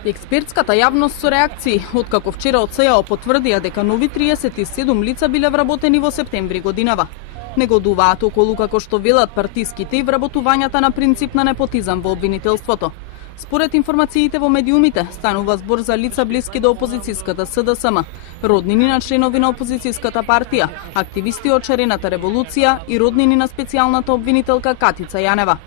Експертската јавност со реакции, откако вчера од СЈО потврдија дека нови 37 лица биле вработени во септември годинава. Негодуваат околу како што велат партиските и вработувањата на принцип на непотизам во обвинителството. Според информациите во медиумите, станува збор за лица блиски до опозицијската СДСМ, роднини на членови на опозицијската партија, активисти од шарената револуција и роднини на специјалната обвинителка Катица Јанева.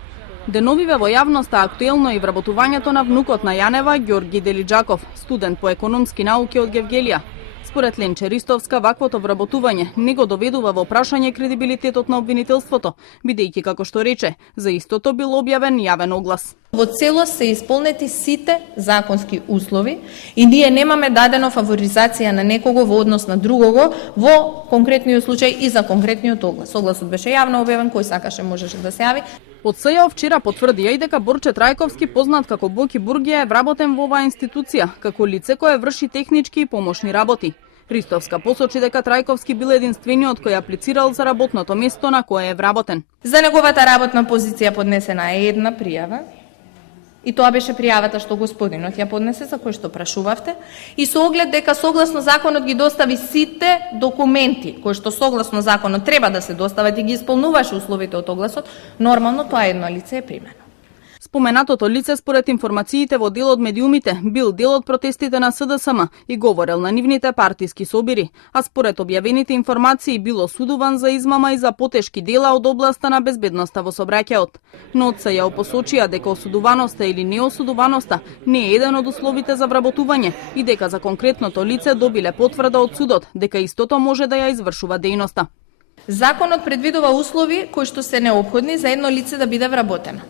Деновиве во јавноста актуелно и вработувањето на внукот на Јанева, Ѓорги Делиџаков, студент по економски науки од Гевгелија. Според Ленче Ристовска, ваквото вработување не го доведува во прашање кредибилитетот на обвинителството, бидејќи, како што рече, за истото бил објавен јавен оглас. Во целост се исполнети сите законски услови и ние немаме дадено фаворизација на некого во однос на другого во конкретниот случај и за конкретниот оглас. Огласот беше јавно објавен, кој сакаше можеше да се јави. Од СЈО вчера потврдија и дека Борче Трајковски, познат како Боки Бургија, е вработен во оваа институција, како лице кое врши технички и помошни работи. Ристовска посочи дека Трајковски бил единствениот кој аплицирал за работното место на кое е вработен. За неговата работна позиција поднесена е една пријава, и тоа беше пријавата што господинот ја поднесе, за кој што прашувавте, и со оглед дека согласно законот ги достави сите документи кои што согласно законот треба да се достават и ги исполнуваше условите од огласот, нормално тоа едно лице е примено. Споменатото лице според информациите во дел од медиумите бил дел од протестите на СДСМ и говорел на нивните партиски собири, а според објавените информации бил осудуван за измама и за потешки дела од областа на безбедноста во сообраќајот. Но од СЈО посочија дека осудуваноста или неосудуваноста не е еден од условите за вработување и дека за конкретното лице добиле потврда од судот дека истото може да ја извршува дејноста. Законот предвидува услови кои што се неопходни за едно лице да биде вработено.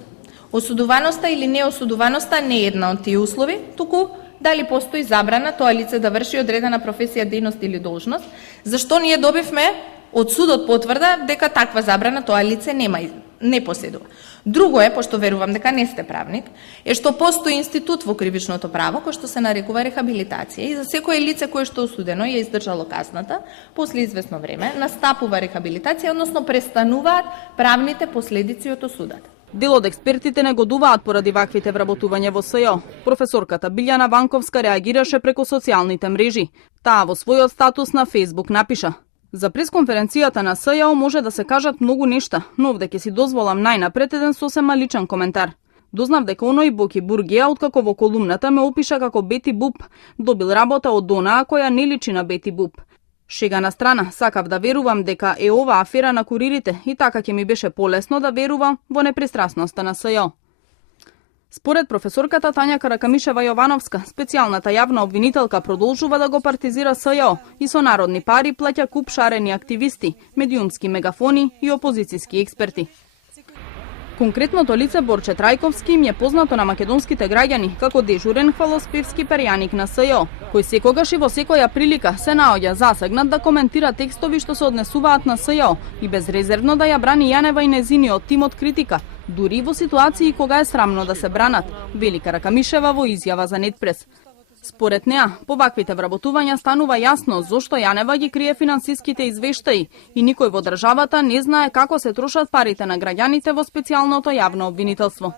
Осудуваноста или неосудуваноста не е една од тие услови, туку дали постои забрана тоа лице да врши одредена професија, дејност или должност, зашто ние добивме од судот потврда дека таква забрана тоа лице не поседува. Друго е, пошто верувам дека не сте правник, е што постои институт во кривичното право кој што се нарекува рехабилитација и за секое лице кое што осудено ја издржало казната, после известно време настапува рехабилитација, односно престануваат правните последици од осудата. Дел од експертите негодуваат поради ваквите вработувања во СЈО. Професорката Билјана Ванковска реагираше преку социјалните мрежи. Таа во својот статус на Facebook напиша: "За пресконференцијата на СЈО може да се кажат многу нешта, но овде ќе си дозволам најнапред еден сосема личен коментар. Дознав дека оној Боки Бургија, откако во колумната ме опиша како Бети Буп, добил работа од онаа која не личи на Бети Буп. Шега на страна, сакав да верувам дека е ова афера на куририте и така ќе ми беше полесно да верувам во непристрасноста на СЈО." Според професорката Тања Каракамишева Јовановска, специјалната јавна обвинителка продолжува да го партизира СЈО и со народни пари плаќа куп шарени активисти, медиумски мегафони и опозицијски експерти. Конкретното лице Борче Трајковски им е познато на македонските граѓани како дежурен хвалоспевски перјаник на СЈО, кој секогаш и во секоја прилика се наоѓа засегнат да коментира текстови што се однесуваат на СЈО и безрезервно да ја брани Јанева и незиниот тим од критика, дури во ситуации кога е срамно да се бранат, вели Каракамишева во изјава за Нетпрес. Според неа, по ваквите вработувања станува јасно зошто Јанева ги крие финансиските извештаи и никој во државата не знае како се трошат парите на граѓаните во специјалното јавно обвинителство.